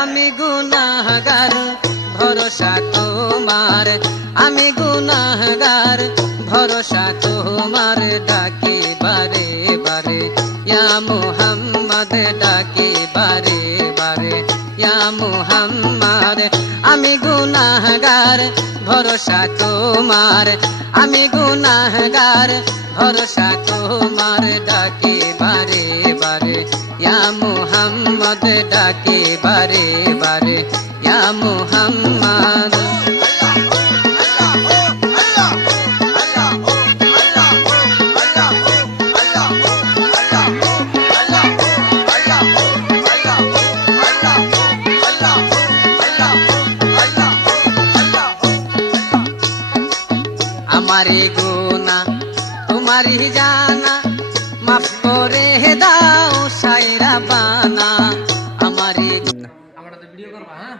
আমি গুনাহগার ভরসা তোমার, আমি গুনাহগার ভরসা তোমার, ডাকি বারে বারে ইয়া মুহাম্মদ, ডাকি বারে বারে ইয়া মুহাম্মদ। আমি গুনাহগার ভরসা তোমার, আমি গুনাহগার ভরসা তোমার, ডাকি বারে বারে ইয়া মুহাম্মদ, ডাকি বারে বারে ইয়া মুহাম্মদ। আমারে গুনা তোমারই জানা, মাফ করে দাও সায়রা বানা। আমারে আমরা তো ভিডিও করবা, হ্যাঁ।